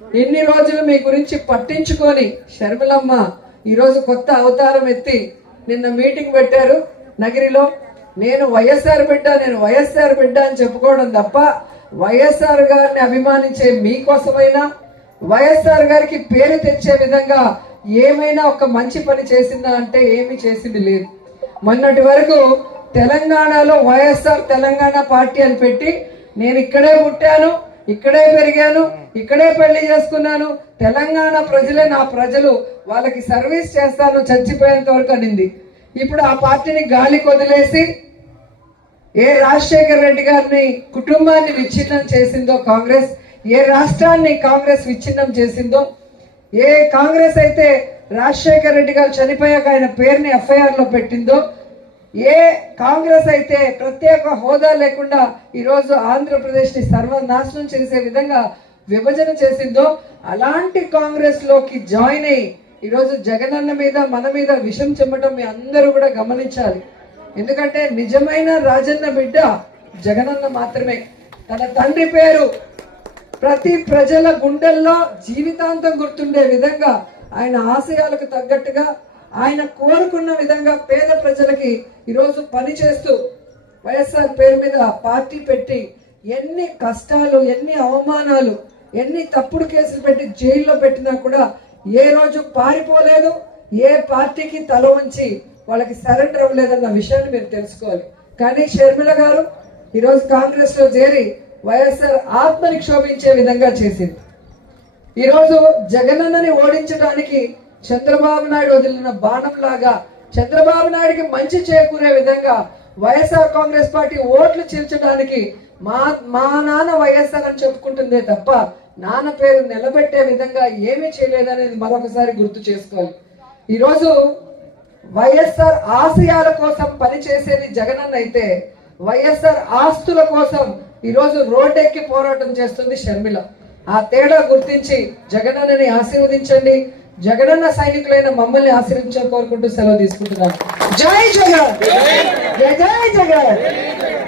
ఇన్ని రోజులు మీ గురించి పట్టించుకొని షర్మిలమ్మ ఈరోజు కొత్త అవతారం ఎత్తి నిన్న మీటింగ్ పెట్టారు నగిరిలో. నేను వైఎస్ఆర్ బిడ్డ నేను వైఎస్ఆర్ బిడ్డ అని చెప్పుకోవడం తప్ప వైఎస్ఆర్ గారిని అభిమానించే మీకోసమైనా వైఎస్ఆర్ గారికి పేరు తెచ్చే విధంగా ఏమైనా ఒక మంచి పని చేసిందా అంటే ఏమీ చేసింది లేదు. మొన్నటి వరకు తెలంగాణలో వైఎస్ఆర్ తెలంగాణ పార్టీ అని పెట్టి నేను ఇక్కడే పుట్టాను. ఇక్కడే పెరిగాను ఇక్కడే పెళ్ళి చేసుకున్నాను. తెలంగాణ ప్రజలే నా ప్రజలు. వాళ్ళకి సర్వీస్ చేస్తాను చచ్చిపోయేంత వరకు అనింది. ఇప్పుడు ఆ పార్టీని గాలి కొదిలేసి ఏ రాజశేఖర్ రెడ్డి గారిని కుటుంబాన్ని విచ్ఛిన్నం చేసిందో కాంగ్రెస్ ఏ రాష్ట్రాన్ని కాంగ్రెస్ విచ్ఛిన్నం చేసిందో ఏ కాంగ్రెస్ అయితే రాజశేఖర్ రెడ్డి గారు చనిపోయాక ఆయన పేరుని ఎఫ్ఐఆర్లో పెట్టిందో ఏ కాంగ్రెస్ అయితే ప్రత్యేక హోదా లేకుండా ఈరోజు ఆంధ్రప్రదేశ్ని సర్వనాశనం చేసే విధంగా విభజన చేసిందో అలాంటి కాంగ్రెస్లోకి జాయిన్ అయ్యి ఈరోజు జగనన్న మీద మన మీద విషం చెమ్మటం మీ అందరూ కూడా గమనించాలి. ఎందుకంటే నిజమైన రాజన్న బిడ్డ జగనన్న మాత్రమే. తన తండ్రి పేరు ప్రతి ప్రజల గుండెల్లో జీవితాంతం గుర్తుండే విధంగా ఆయన ఆశయాలకు తగ్గట్టుగా ఆయన కోరుకున్న విధంగా పేద ప్రజలకి ఈరోజు పని చేస్తూ వైఎస్ఆర్ పేరు మీద పార్టీ పెట్టి ఎన్ని కష్టాలు ఎన్ని అవమానాలు ఎన్ని తప్పుడు కేసులు పెట్టి జైల్లో పెట్టినా కూడా ఏ రోజు పారిపోలేదు ఏ పార్టీకి తల ఉంచి వాళ్ళకి సరెండర్ అవ్వలేదన్న విషయాన్ని మీరు తెలుసుకోవాలి. కానీ షర్మిల గారు ఈరోజు కాంగ్రెస్లో చేరి వైఎస్ఆర్ ఆత్మని క్షోభించే విధంగా చేసింది. ఈరోజు జగనన్నని ఓడించడానికి చంద్రబాబు నాయుడు వదిలిన బాణం లాగా చంద్రబాబు నాయుడికి మంచి చేకూరే విధంగా వైఎస్ఆర్ కాంగ్రెస్ పార్టీ ఓట్లు చీల్చడానికి మా మా నాన్న వైఎస్ఆర్ అని చెప్పుకుంటుందే తప్ప నాన్న పేరు నిలబెట్టే విధంగా ఏమీ చేయలేదనేది మరొకసారి గుర్తు చేసుకోవాలి. ఈరోజు వైఎస్ఆర్ ఆశయాల కోసం పనిచేసేది జగనన్న అయితే వైఎస్ఆర్ ఆస్తుల కోసం ఈరోజు రోడ్డెక్కి పోరాటం చేస్తుంది షర్మిల. ఆ తేడా గుర్తించి జగనన్నని ఆశీర్వదించండి. జగనన్న సైనికులైన మమ్మల్ని ఆశ్రయించాలని కోరుకుంటూ సెలవు తీసుకుంటున్నాను జై జగన్! జై జై జగన్!